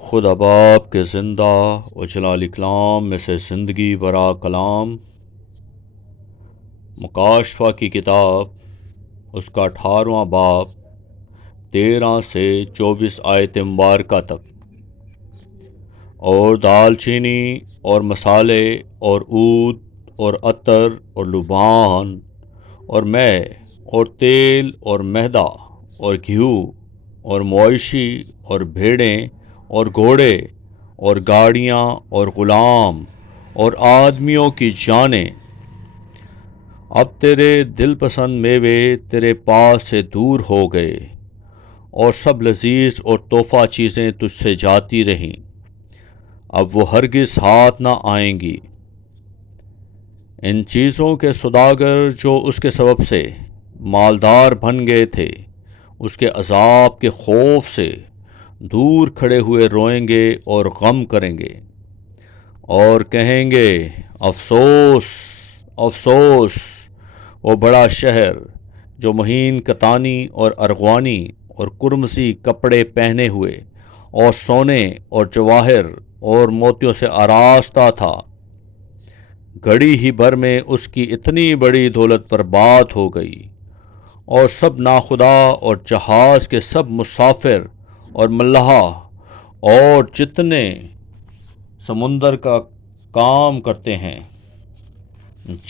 خود اباب کے زندہ و جلال کلام میں سے زندگی برا کلام مکاشفہ کی کتاب اس کا 18واں باب 13 سے 24 آیت مبارکہ تک۔ اور دال چینی اور مسالے اور عود اور عطر اور لبان اور مے اور تیل اور مہدہ اور گھیو اور مویشی اور بھیڑیں اور گھوڑے اور گاڑیاں اور غلام اور آدمیوں کی جانیں، اب تیرے دل پسند میوے تیرے پاس سے دور ہو گئے، اور سب لذیذ اور تحفہ چیزیں تجھ سے جاتی رہیں، اب وہ ہرگز ہاتھ نہ آئیں گی۔ ان چیزوں کے سوداگر جو اس کے سبب سے مالدار بن گئے تھے، اس کے عذاب کے خوف سے دور کھڑے ہوئے روئیں گے اور غم کریں گے، اور کہیں گے افسوس افسوس، وہ بڑا شہر جو مہین کتانی اور ارغوانی اور کرمسی کپڑے پہنے ہوئے اور سونے اور جواہر اور موتیوں سے آراستہ تھا، گھڑی ہی بھر میں اس کی اتنی بڑی دولت برباد ہو گئی، اور سب ناخدا اور جہاز کے سب مسافر اور ملاح اور جتنے سمندر کا کام کرتے ہیں،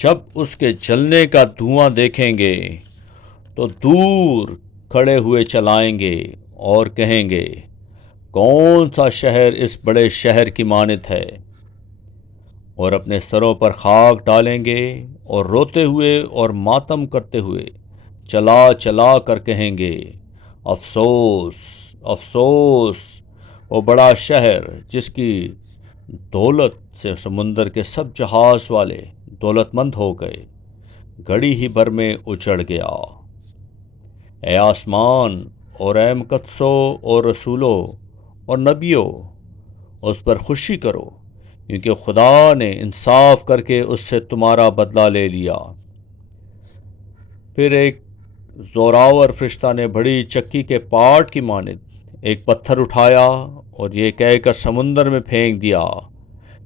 جب اس کے جلنے کا دھواں دیکھیں گے تو دور کھڑے ہوئے چلائیں گے اور کہیں گے کون سا شہر اس بڑے شہر کی مانند ہے، اور اپنے سروں پر خاک ڈالیں گے اور روتے ہوئے اور ماتم کرتے ہوئے چلا چلا کر کہیں گے افسوس افسوس، وہ بڑا شہر جس کی دولت سے سمندر کے سب جہاز والے دولت مند ہو گئے، گھڑی ہی بھر میں اجڑ گیا۔ اے آسمان اور اے مقدسو اور رسولو اور نبیو، اس پر خوشی کرو، کیونکہ خدا نے انصاف کر کے اس سے تمہارا بدلہ لے لیا۔ پھر ایک زوراور فرشتہ نے بڑی چکی کے پاٹ کی مانند ایک پتھر اٹھایا اور یہ کہہ کر سمندر میں پھینک دیا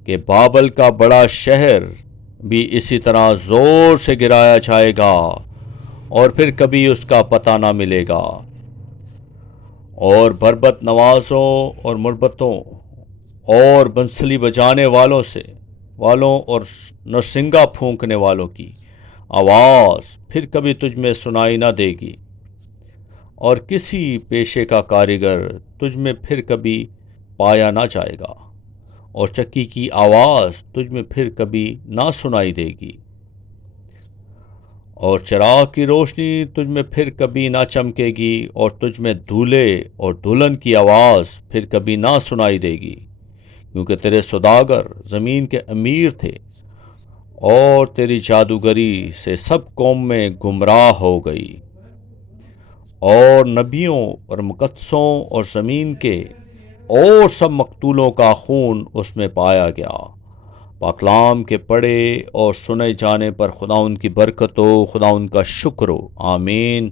کہ بابل کا بڑا شہر بھی اسی طرح زور سے گرایا جائے گا، اور پھر کبھی اس کا پتہ نہ ملے گا۔ اور بربت نوازوں اور مربتوں اور بنسلی بجانے والوں اور نرسنگا پھونکنے والوں کی آواز پھر کبھی تجھ میں سنائی نہ دے گی، اور کسی پیشے کا کاریگر تجھ میں پھر کبھی پایا نہ جائے گا، اور چکی کی آواز تجھ میں پھر کبھی نہ سنائی دے گی، اور چراغ کی روشنی تجھ میں پھر کبھی نہ چمکے گی، اور تجھ میں دولہے اور دلہن کی آواز پھر کبھی نہ سنائی دے گی، کیونکہ تیرے سوداگر زمین کے امیر تھے، اور تیری جادوگری سے سب قوم میں گمراہ ہو گئی۔ اور نبیوں اور مقدسوں اور زمین کے اور سب مقتولوں کا خون اس میں پایا گیا۔ پاکلام کے پڑھے اور سنے جانے پر خداوند کی برکت ہو، خداوند کا شکر ہو، آمین۔